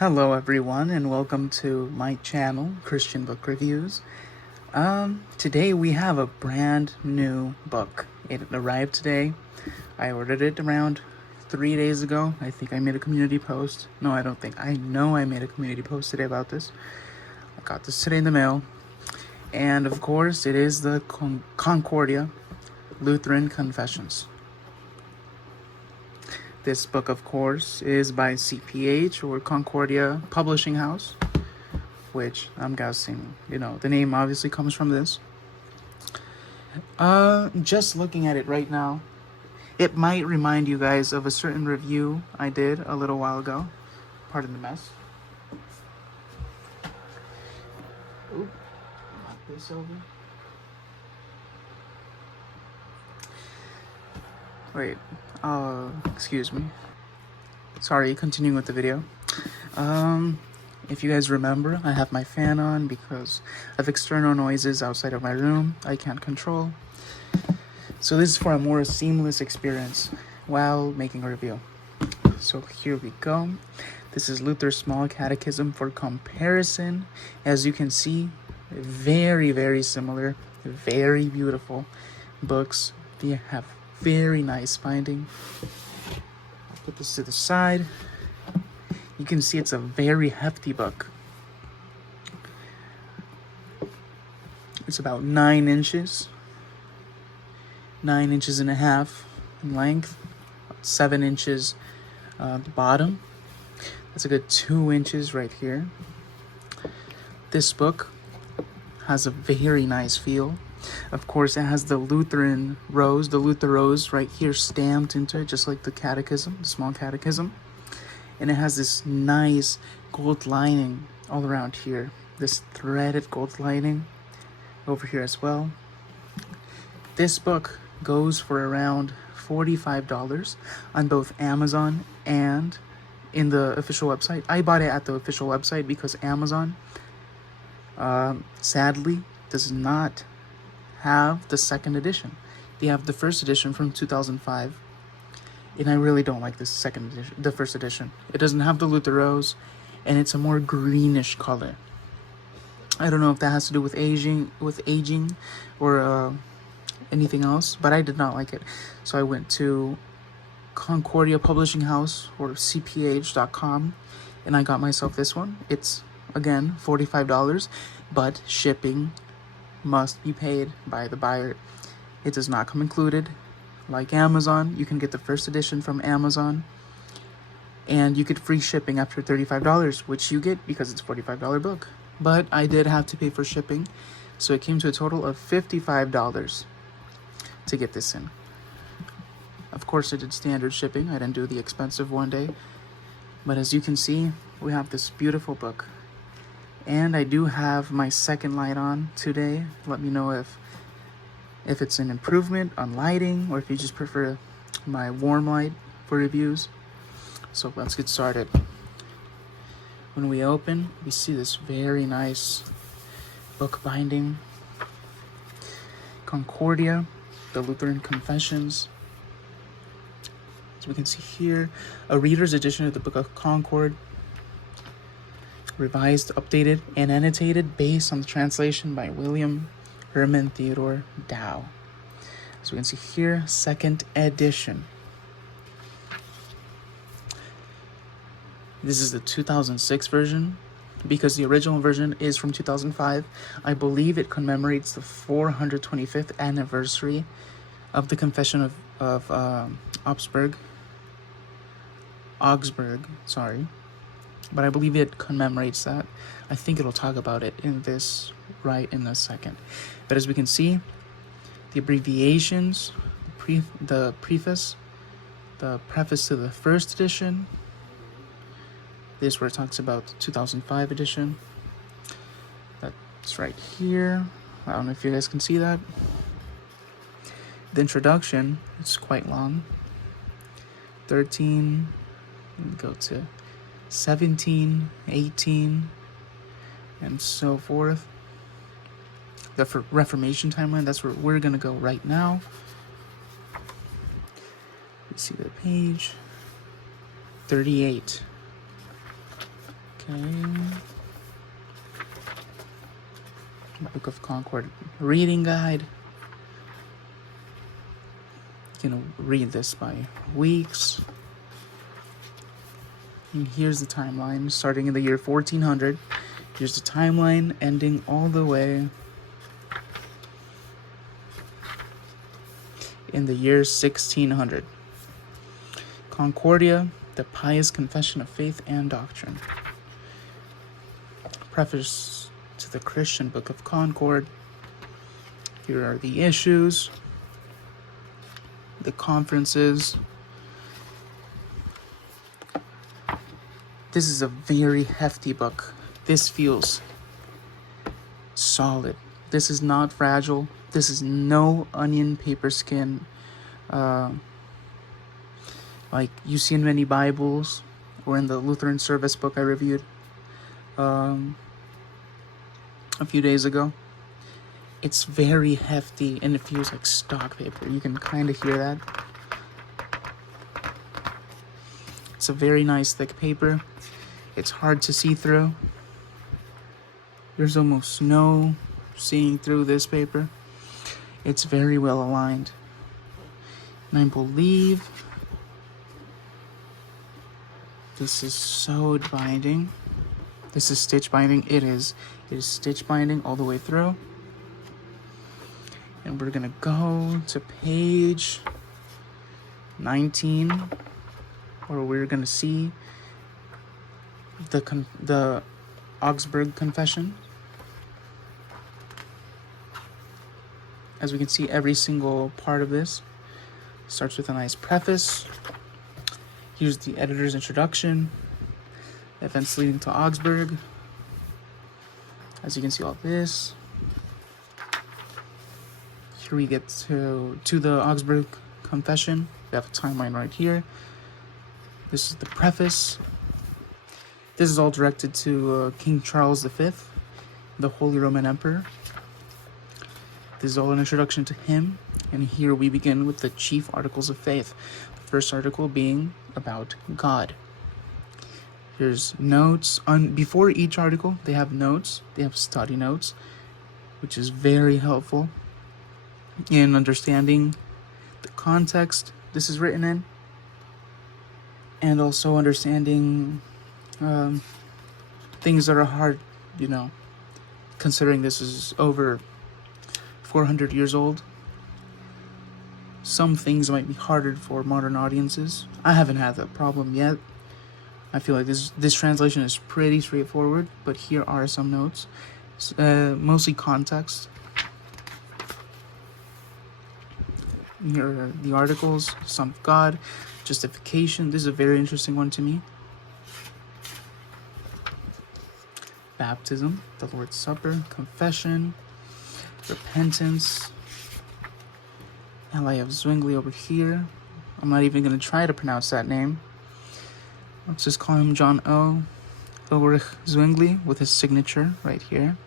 Hello everyone and welcome to my channel, Christian Book Reviews. Today we have a brand new book. It arrived today. I ordered it around 3 days ago. I think I made a community post. No, I don't think. I know I made a community post today about this. I got this today in the mail. And of course, it is the Concordia Lutheran Confessions. This book, of course, is by CPH or Concordia Publishing House, which I'm guessing, the name obviously comes from this. Just looking at it right now, it might remind you guys of a certain review I did a little while ago. Pardon the mess. Oop, knock this over. Wait, excuse me. Sorry, continuing with the video. If you guys remember, I have my fan on because of external noises outside of my room I can't control. So this is for a more seamless experience while making a review. So here we go. This is Luther's Small Catechism for Comparison. As you can see, very, very similar, very beautiful books. They have very nice binding. I'll put this to the side. You can see it's a very hefty book. It's about 9 inches. 9 inches and a half in length. 7 inches at the bottom. That's a good 2 inches right here. This book has a very nice feel. Of course, it has the Lutheran rose, the Luther rose right here stamped into it, just like the catechism, the small catechism. And it has this nice gold lining all around here. This threaded gold lining over here as well. This book goes for around $45 on both Amazon and in the official website. I bought it at the official website because Amazon, sadly, does not have the second edition. They have the first edition from 2005, and I really don't like this second edition, the first edition. It doesn't have the Luther rose, and it's a more greenish color. I don't know if that has to do with aging, or anything else, but I did not like it. So I went to Concordia Publishing House or cph.com, and I got myself this one. It's again $45, but shipping must be paid by the buyer. It does not come included. Like Amazon, you can get the first edition from Amazon, and you get free shipping after $35, which you get because it's a $45 book. But I did have to pay for shipping, so it came to a total of $55 to get this in. Of course, I did standard shipping. I didn't do the expensive one day. But as you can see, we have this beautiful book. And I do have my second light on today. Let me know if it's an improvement on lighting, or if you just prefer my warm light for reviews. So let's get started. When we open, we see this very nice book binding. Concordia, the Lutheran Confessions. So we can see here a reader's edition of the Book of Concord, revised, updated, and annotated based on the translation by William Herman Theodore Dow. So we can see here, second edition. This is the 2006 version, because the original version is from 2005. I believe it commemorates the 425th anniversary of the Confession of Augsburg, sorry. But I believe it commemorates that. I think it'll talk about it in this right in a second. But as we can see, the abbreviations, the preface to the first edition. This where it talks about the 2005 edition. That's right here. I don't know if you guys can see that. The introduction is quite long. 13, go to 17, 18, and so forth. The Reformation timeline, that's where we're going to go right now. You see the page 38. Okay. Book of Concord reading guide. You can read this by weeks. And here's the timeline starting in the year 1400. Here's the timeline ending all the way in the year 1600. Concordia, the pious confession of faith and doctrine. Preface to the Christian Book of Concord. Here are the issues, the conferences. This is a very hefty book. This feels solid. This is not fragile. This is no onion paper skin like you see in many Bibles or in the Lutheran service book I reviewed a few days ago. It's very hefty and it feels like stock paper. You can kind of hear that. It's a very nice thick paper. It's hard to see through. There's almost no seeing through this paper. It's very well aligned. And I believe this is sewed binding. This is stitch binding. It is stitch binding all the way through. And we're gonna go to page 19, where we're gonna see the Augsburg Confession. As we can see, every single part of this starts with a nice preface. Here's the editor's introduction, events leading to Augsburg. As you can see, all this. Here we get to the Augsburg Confession. We have a timeline right here. This is the preface. This is all directed to King Charles V, the Holy Roman Emperor. This is all an introduction to him. And here we begin with the chief articles of faith. The first article being about God. There's notes before each article. They have notes. They have study notes, which is very helpful in understanding the context this is written in, and also understanding things that are hard, considering this is over 400 years old. Some things might be harder for modern audiences. I haven't had that problem yet. I feel like this translation is pretty straightforward, but here are some notes, mostly context. Here are the articles: Son of God, justification. This is a very interesting one to me. Baptism, the Lord's Supper, confession, repentance. Ally of Zwingli over here. I'm not even going to try to pronounce that name. Let's just call him John O. Ulrich Zwingli with his signature right here.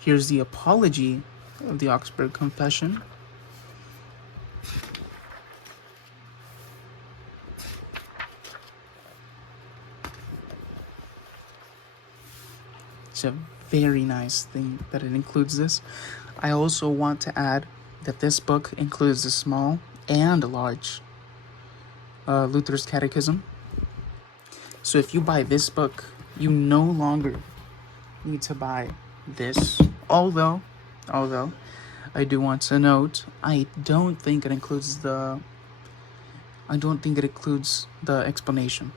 Here's the apology of the Augsburg Confession. It's a very nice thing that it includes this. I also want to add that this book includes a small and a large Luther's Catechism. So if you buy this book, you no longer need to buy this. Although I do want to note, I don't think it includes the explanation.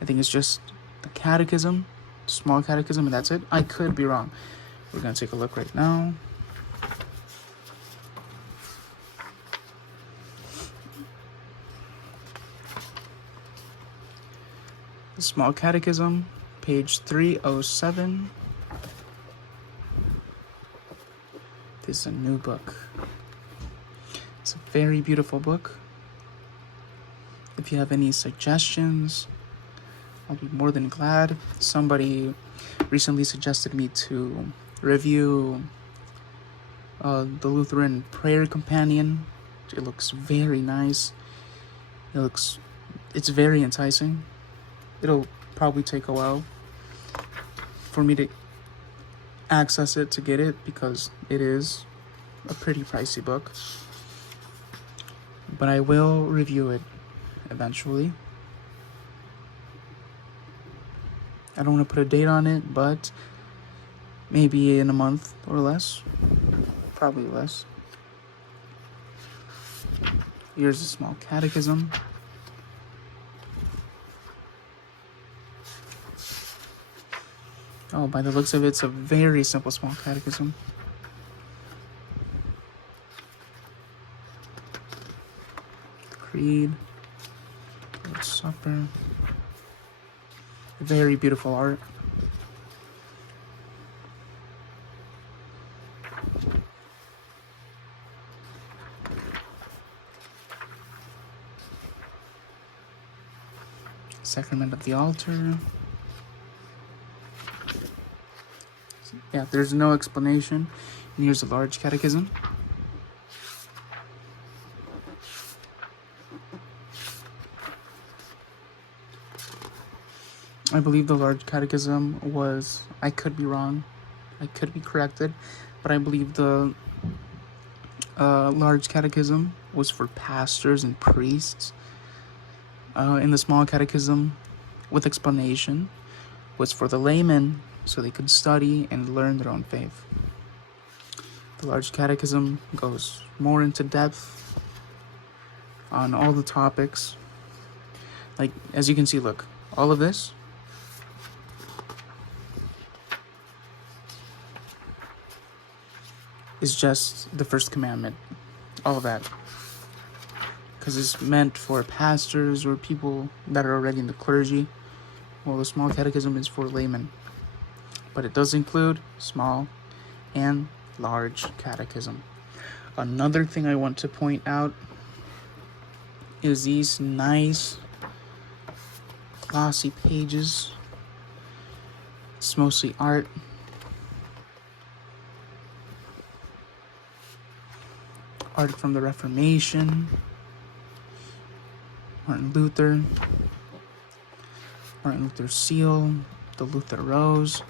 I think it's just the catechism, small catechism, and that's it. I could be wrong. We're gonna take a look right now. The small catechism, page 307. This is a new book. It's a very beautiful book. If you have any suggestions, I'll be more than glad. Somebody recently suggested me to review the Lutheran Prayer Companion It looks very nice. It's very enticing. It'll probably take a while for me to access it, to get it, because it is a pretty pricey book. But I will review it eventually. I don't want to put a date on it, but maybe in a month or less. Probably less. Here's a small catechism. Oh, by the looks of it, it's a very simple small catechism. The Creed, Lord's Supper. Very beautiful art. Sacrament of the Altar. Yeah, there's no explanation. And here's a large catechism. I believe the large catechism was, I could be wrong, I could be corrected, but I believe the large catechism was for pastors and priests. In the small catechism with explanation was for the laymen, so they could study and learn their own faith. The large catechism goes more into depth on all the topics. Like, as you can see, look, all of this is just the first commandment. All of that. Because it's meant for pastors or people that are already in the clergy. Well, the small catechism is for laymen. But it does include small and large catechism. Another thing I want to point out is these nice glossy pages. It's mostly art. Art from the Reformation. Martin Luther's seal, the Luther Rose.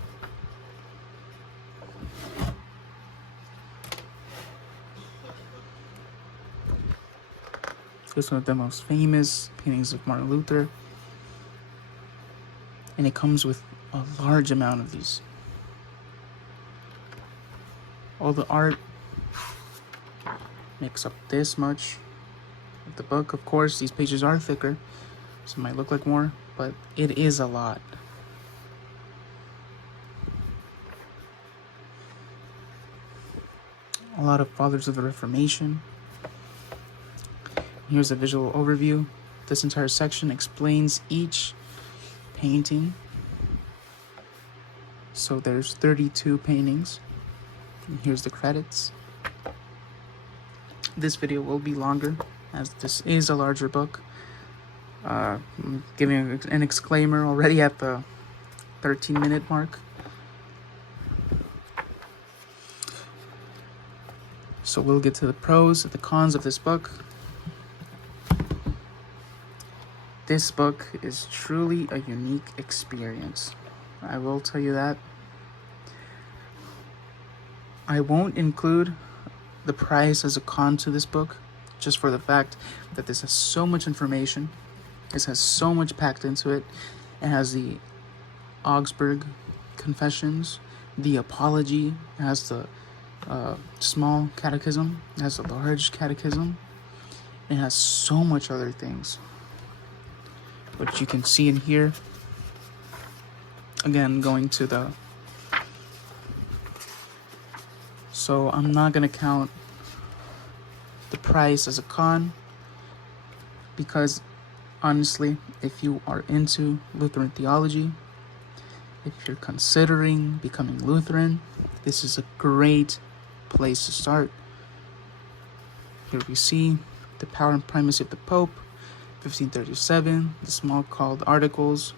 It's one of the most famous paintings of Martin Luther. And it comes with a large amount of these. All the art makes up this much of the book. Of course, these pages are thicker, so it might look like more, but it is a lot. A lot of fathers of the Reformation. Here's a visual overview. This entire section explains each painting. So there's 32 paintings. And here's the credits. This video will be longer, as this is a larger book. I'm giving an exclaimer already at the 13-minute mark. So we'll get to the pros and the cons of this book. This book is truly a unique experience. I will tell you that. I won't include the price as a con to this book, just for the fact that this has so much information. This has so much packed into it. It has the Augsburg Confessions, the Apology, it has the small catechism, it has the large catechism. It has so much other things, which you can see in here. Again, going to the... So I'm not going to count the price as a con, because honestly, if you are into Lutheran theology, if you're considering becoming Lutheran, this is a great place to start. Here we see the power and primacy of the Pope, 1537, the small called articles,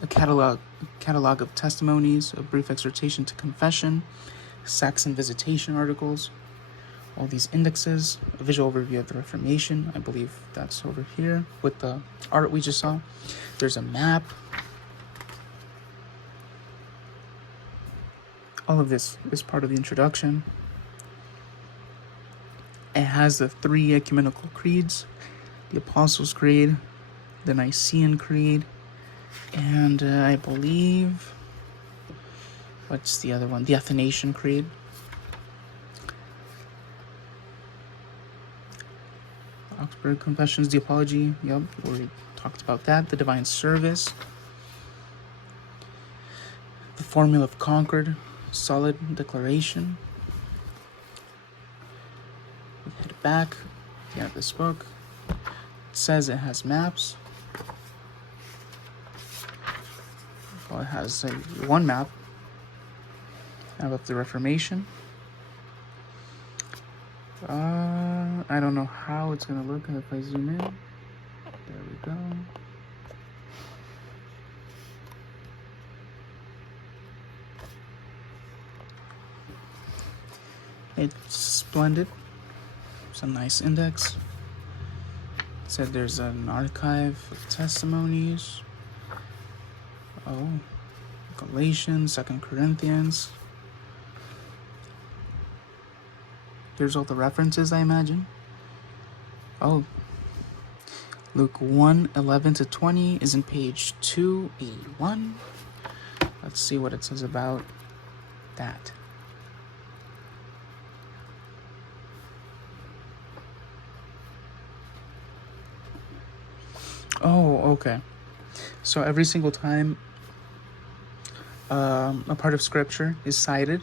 a catalog of testimonies, a brief exhortation to confession, Saxon visitation articles, all these indexes, a visual overview of the Reformation. I believe that's over here with the art we just saw. There's a map. All of this is part of the introduction. It has the 3 ecumenical creeds, the Apostles' Creed, the Nicene Creed, and I believe, what's the other one? The Athanasian Creed. Augsburg Confessions, the Apology, yep, we talked about that. The Divine Service, the Formula of Concord, Solid Declaration. We head back at the end of this book. It says it has maps. Well, it has one map of the Reformation. I don't know how it's gonna look if I zoom in. There we go. It's splendid. It's a nice index. It said there's an archive of testimonies. Oh, Galatians, 2 Corinthians. Here's all the references, I imagine. Oh, Luke 1:11-20 is in page 281. Let's see what it says about that. Oh, okay. So every single time a part of scripture is cited,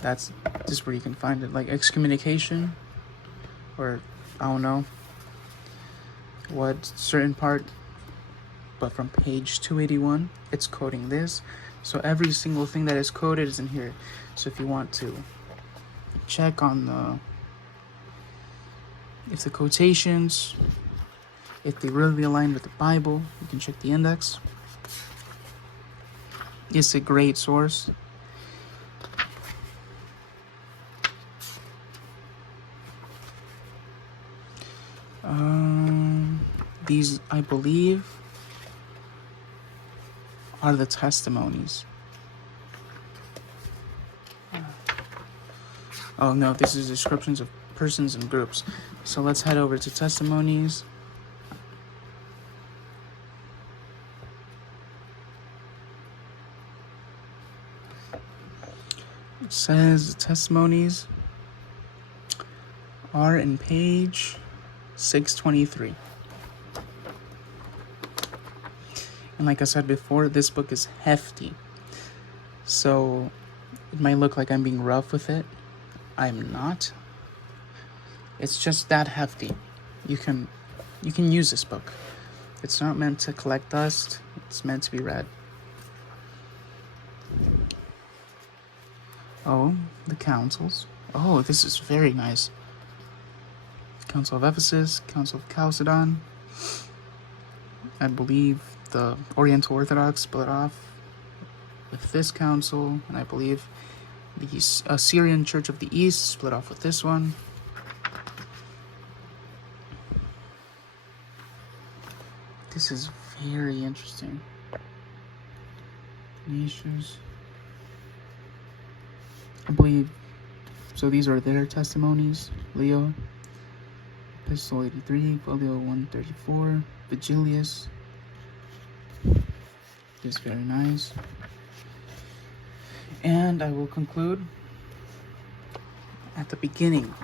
that's just where you can find it. Like excommunication, or I don't know what certain part, but from page 281, it's quoting this. So every single thing that is quoted is in here. So if you want to check on if the quotations, if they really align with the Bible, you can check the index. It's a great source. These, I believe, are the testimonies. Oh no, this is descriptions of persons and groups. So let's head over to testimonies. It says the testimonies are in page 623. And like I said before, this book is hefty. So it might look like I'm being rough with it. I'm not. It's just that hefty. You can use this book. It's not meant to collect dust. It's meant to be read. Oh, the councils. Oh, this is very nice. Council of Ephesus, Council of Chalcedon. I believe the Oriental Orthodox split off with this council, and I believe the Assyrian Church of the East split off with this one. This is very interesting. Nations. I believe, so these are their testimonies. Leo, Epistle 83, Folio 134, Vigilius. This is very nice. And I will conclude at the beginning.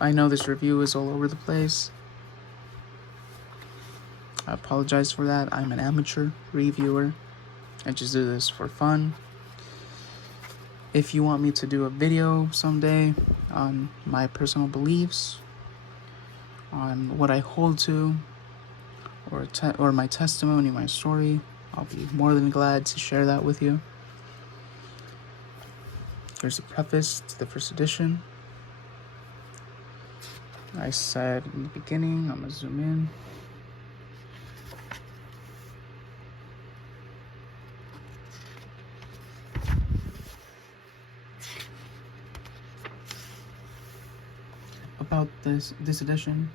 I know this review is all over the place. I apologize for that. I'm an amateur reviewer. I just do this for fun. If you want me to do a video someday on my personal beliefs, on what I hold to, or my testimony, my story, I'll be more than glad to share that with you. Here's a preface to the first edition. I said in the beginning, I'm gonna zoom in. about this edition.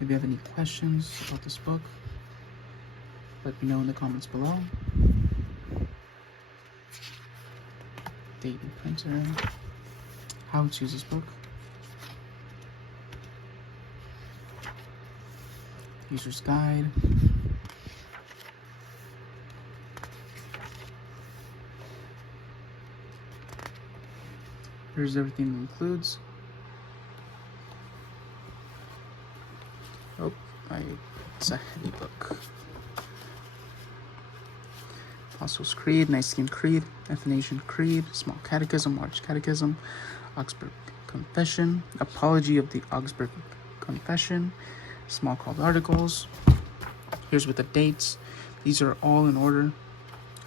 If you have any questions about this book, let me know in the comments below. Date and printer. How to use this book. User's guide. Here's everything it includes. Oh, it's a heavy book. Apostles' Creed, Nicene Creed, Athanasian Creed, Small Catechism, Large Catechism, Augsburg Confession, Apology of the Augsburg Confession, Small Called Articles. Here's with the dates. These are all in order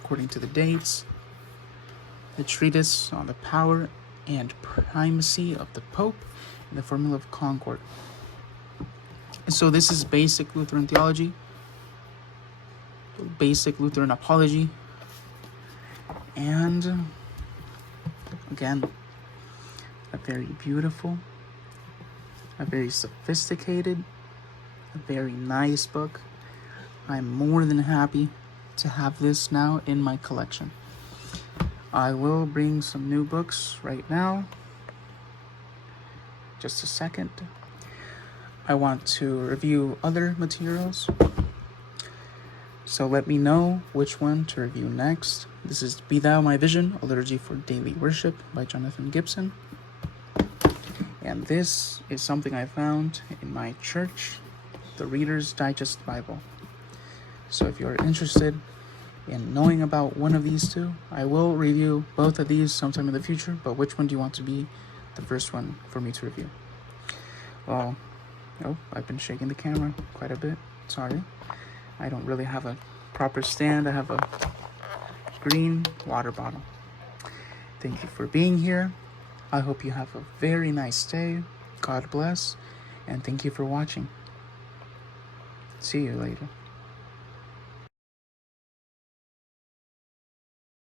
according to the dates. The treatise on the power and primacy of the Pope and the Formula of Concord. And so this is basic Lutheran theology, basic Lutheran apology, and again, a very beautiful, a very sophisticated, a very nice book. I'm more than happy to have this now in my collection. I will bring some new books right now. Just a second. I want to review other materials, so let me know which one to review next. This is Be Thou My Vision, a Liturgy for Daily Worship by Jonathan Gibson. And this is something I found in my church, the Reader's Digest Bible. So if you're interested in knowing about one of these two, I will review both of these sometime in the future, but which one do you want to be the first one for me to review? Well, I've been shaking the camera quite a bit. Sorry. I don't really have a proper stand. I have a green water bottle. Thank you for being here. I hope you have a very nice day. God bless. And thank you for watching. See you later.